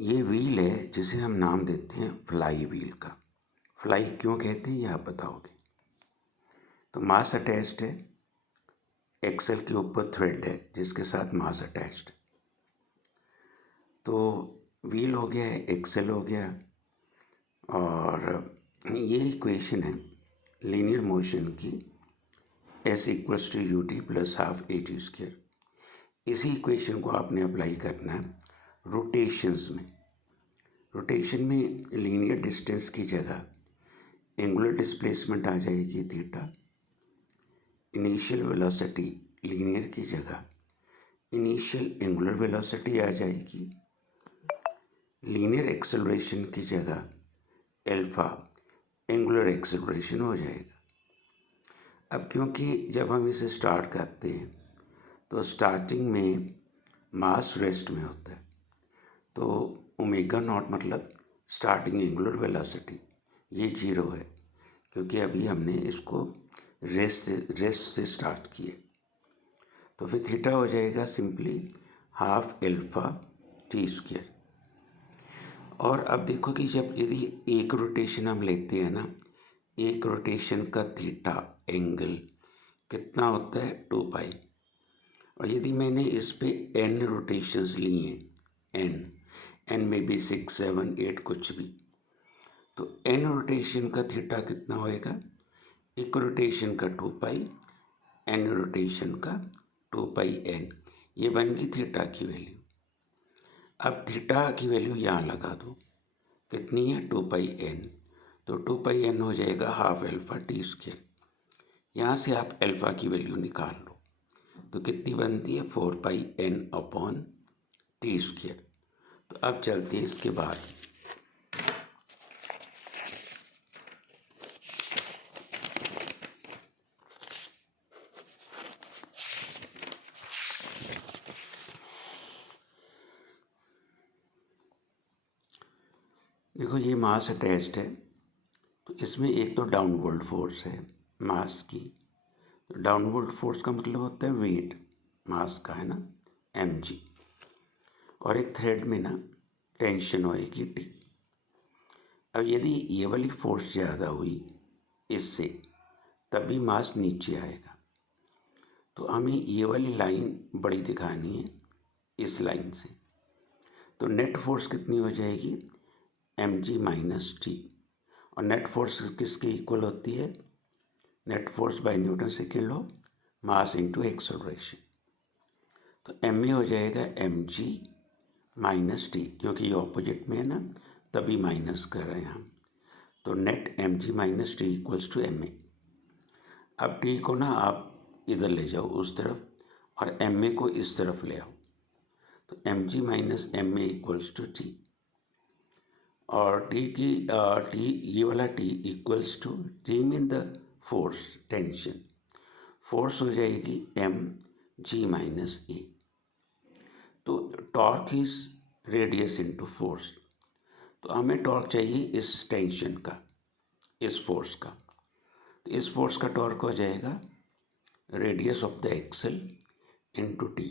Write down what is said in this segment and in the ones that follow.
ये व्हील है जिसे हम नाम देते हैं फ्लाई व्हील का। फ्लाई क्यों कहते हैं ये आप बताओगे। तो मास अटैच्ड है, एक्सल के ऊपर थ्रेड है जिसके साथ मास अटैच्ड। तो व्हील हो गया, एक्सल हो गया, और ये इक्वेशन है लीनियर मोशन की, S = ut + ½ at²। इसी इक्वेशन को आपने अप्लाई करना है रोटेशंस में। रोटेशन में लीनियर डिस्टेंस की जगह एंगुलर डिस्प्लेसमेंट आ जाएगी थीटा, इनिशियल वेलोसिटी लीनियर की जगह इनिशियल एंगुलर वेलोसिटी आ जाएगी, लीनियर एक्सेलरेशन की जगह अल्फा एंगुलर एक्सेलरेशन हो जाएगा। अब क्योंकि जब हम इसे स्टार्ट करते हैं तो स्टार्टिंग में मास रेस्ट में होता है, तो ω0 मतलब स्टार्टिंग एंगुलर वेलोसिटी ये 0 है, क्योंकि अभी हमने इसको रेस्ट से स्टार्ट किए। तो फिर थीटा हो जाएगा सिंपली ½ α/t²। और अब देखो कि जब यदि एक रोटेशन हम लेते हैं ना, एक रोटेशन का थीटा एंगल कितना होता है 2π। और यदि मैंने इस पे n रोटेशंस ली हैं, n में भी 6, 7, 8 कुछ भी, तो n रोटेशन का थीटा कितना होएगा, एक रोटेशन का 2π, n रोटेशन का 2πn। ये बन गई थीटा की वैल्यू। अब थीटा की वैल्यू यहाँ लगा दो, कितनी है 2πn, तो 2πn हो जाएगा ½ α/t²। यहाँ से आप अल्फा की वैल्यू निकाल लो, तो कितनी बनती है 4πn/t²। तो अब चलते हैं इसके बाद। देखो ये मास अटैच्ड है, तो इसमें एक तो डाउनवर्ड फोर्स है मास की। तो डाउनवर्ड फोर्स का मतलब होता है वेट मास का, है ना, mg। और एक थ्रेड में ना टेंशन होएगी T। अब यदि ये वाली फोर्स ज़्यादा हुई इससे, तभी मास नीचे आएगा। तो हमें ये वाली लाइन बड़ी दिखानी है इस लाइन से। तो नेट फोर्स कितनी हो जाएगी mg - T। और नेट फोर्स किसके इक्वल होती है, net force by Newton second law, mass into acceleration. तो ma हो जाएगा mg - T, क्योंकि ये ऑपोजिट में है ना, तभी माइनस कर रहे हैं हम। तो नेट mg - T = ma। अब T को ना आप इधर ले जाओ उस तरफ, और ma को इस तरफ ले आओ, तो mg - ma = T। और T ये वाला T = T mean the force, tension. Force हो जाएगी mg - A। तो torque is radius into force. तो हमें टॉर्क चाहिए इस टेंशन का, इस फोर्स का। तो इस फोर्स का टॉर्क हो जाएगा radius of the axle into T।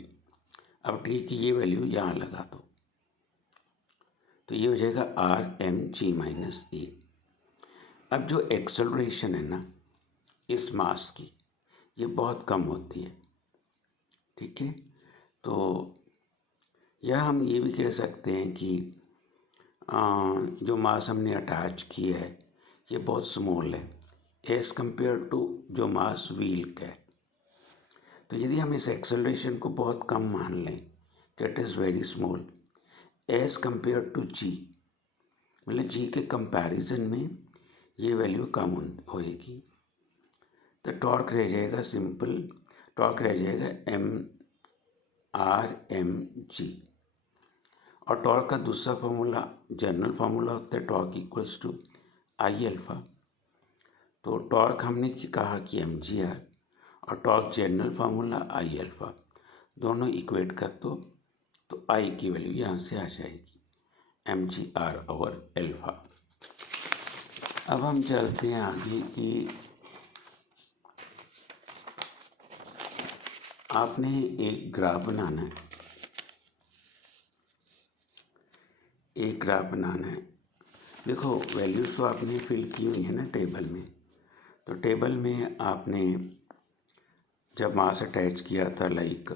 अब T की ये वैल्यू यहाँ लगा दो, तो ये हो जाएगा Rmg - A। अब जो एक्सेलरेशन है ना इस मास की, ये बहुत कम होती है, ठीक है। तो यह हम ये भी कह सकते हैं कि जो मास हमने अटैच किया है ये बहुत स्मॉल है एज़ कंपेयर टू जो मास व्हील का है। तो यदि हम इस एक्सेलरेशन को बहुत कम मान लें कि it is very small as compare to G, मतलब जी के कंपैरिजन में ये वैल्यू कम होएगी, तो टॉर्क रह जाएगा सिंपल, टॉर्क रह जाएगा Rmg। और टॉर्क का दूसरा फार्मूला जनरल फार्मूला होता है टॉर्क = I α। तो टॉर्क हमने कहा कि mgr, और टॉर्क जनरल फार्मूला I α, दोनों इक्वेट कर दो, तो I की वैल्यू यहाँ से आ जाएगी mgr/α। अब हम चलते हैं आगे कि आपने एक ग्राफ बनाना है, देखो वैल्यूज तो आपने फिल की हुई है ना टेबल में। तो टेबल में आपने जब मास अटैच किया था लाइक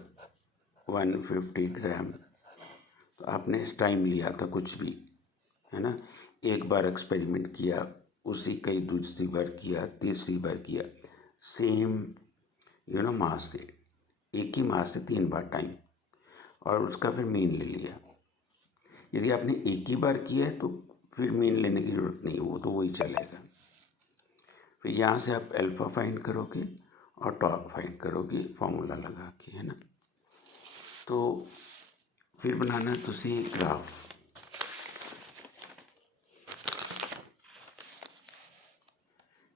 150 ग्राम, तो आपने टाइम लिया था कुछ भी, है ना। एक बार एक्सपेरिमेंट किया, उसी का ही दूसरी बार किया, तीसरी बार किया, सेम मास से, एक ही मास से 3 बार टाइम, और उसका फिर मीन ले लिया। यदि आपने एक ही बार किया है तो फिर मीन लेने की ज़रूरत नहीं है, वो तो वही चलेगा। फिर यहाँ से आप अल्फा फाइंड करोगे और टॉर्क फाइंड करोगे फॉर्मूला लगा के, है ना। तो फिर बनाना तुसी ग्राफ।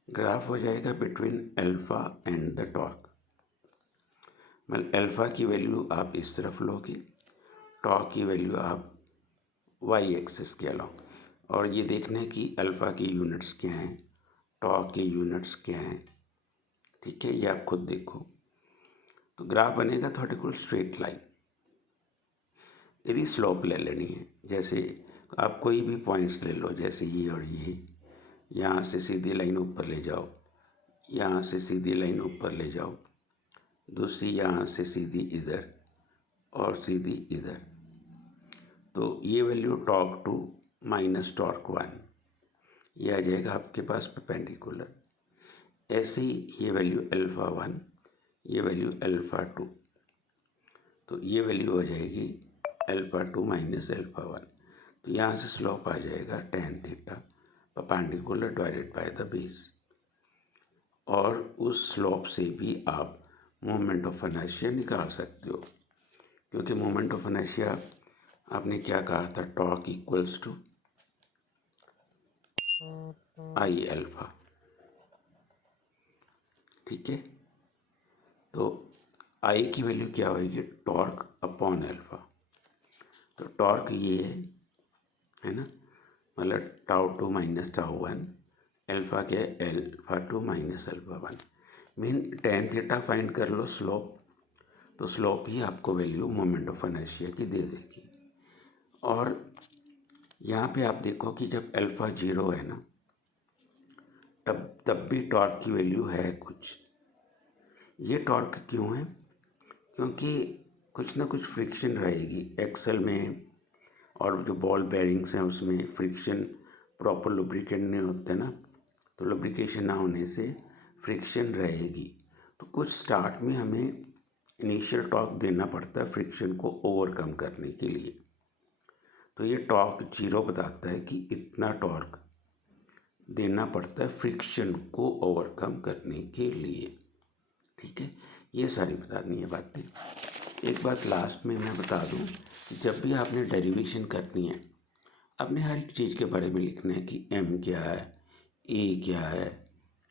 ग्राफ हो जाएगा between alpha and the torque. मतलब अल्फा की वैल्यू आप इस तरफ लोगे, टॉर्क की वैल्यू आप वाई एक्सिस के अलाउ, और ये देखना है कि अल्फा के यूनिट्स क्या हैं, टॉर्क के यूनिट्स क्या हैं, ठीक है। ये आप खुद देखो। तो ग्राफ बनेगा थोड़े को स्ट्रेट लाइन। यदि स्लोप ले लेनी है, जैसे आप कोई भी पॉइंट्स ले लो, जैसे ये और ये, यहाँ से सीधी लाइन ऊपर ले जाओ, यहाँ से सीधी लाइन ऊपर ले जाओ, दूसरी यहाँ से सीधी इधर और सीधी इधर, तो ये वैल्यू टॉर्क 2 माइनस टॉर्क 1, ये आ जाएगा आपके पास परपेंडिकुलर। ऐसे ही ये वैल्यू अल्फा 1, ये वैल्यू अल्फा 2, तो ये वैल्यू हो जाएगी अल्फा 2 माइनस अल्फा 1। तो यहाँ से स्लोप आ जाएगा tan theta perpendicular divided by the base. और उस स्लोप से भी आप मोमेंट ऑफ इनर्शिया निकाल सकते हो, क्योंकि मोमेंट ऑफ इनर्शिया आपने क्या कहा था, torque equals to I alpha, ठीक है। तो आई की वैल्यू क्या होगी, टॉर्क अपॉन अल्फा। तो टॉर्क ये है ना, मतलब टाउ 2 माइनस टाउ 1, अल्फा क्या है, alpha 2 minus alpha 1, mean tan theta find कर लो स्लोप, तो स्लोप ही आपको वैल्यू मोमेंट ऑफ इनर्शिया की दे देगी। और यहाँ पे आप देखो कि जब अल्फा 0 है ना, तब भी टॉर्क की वैल्यू है कुछ। ये टॉर्क क्यों है, क्योंकि कुछ ना कुछ फ्रिक्शन रहेगी एक्सल में, और जो बॉल बेरिंग्स हैं उसमें फ्रिक्शन प्रॉपर लुब्रिकेंट नहीं होते ना, तो लुब्रिकेशन ना होने से फ्रिक्शन रहेगी। तो कुछ स्टार्ट में हमें इनिशियल टॉर्क देना पड़ता है फ्रिक्शन को ओवरकम करने के लिए। तो ये टॉर्क 0 बताता है कि इतना टॉर्क देना पड़ता है फ्रिक्शन को ओवरकम करने के लिए, ठीक है। ये सारी बतानी है बातें। एक बात लास्ट में मैं बता दूं कि जब भी आपने डेरिवेशन करनी है, आपने हर एक चीज़ के बारे में लिखना है कि एम क्या है, ए क्या है,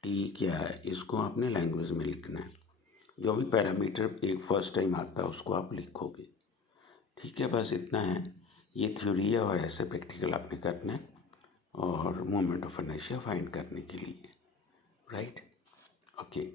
टी क्या है, इसको आपने लैंग्वेज में लिखना है। जो भी पैरामीटर एक फर्स्ट टाइम आता है उसको आप लिखोगे, ठीक है। बस इतना है, ये थ्योरी है और ऐसे प्रैक्टिकल आपने करना है और मोमेंट ऑफ इनर्शिया फाइंड करने के लिए, राइट, ओके।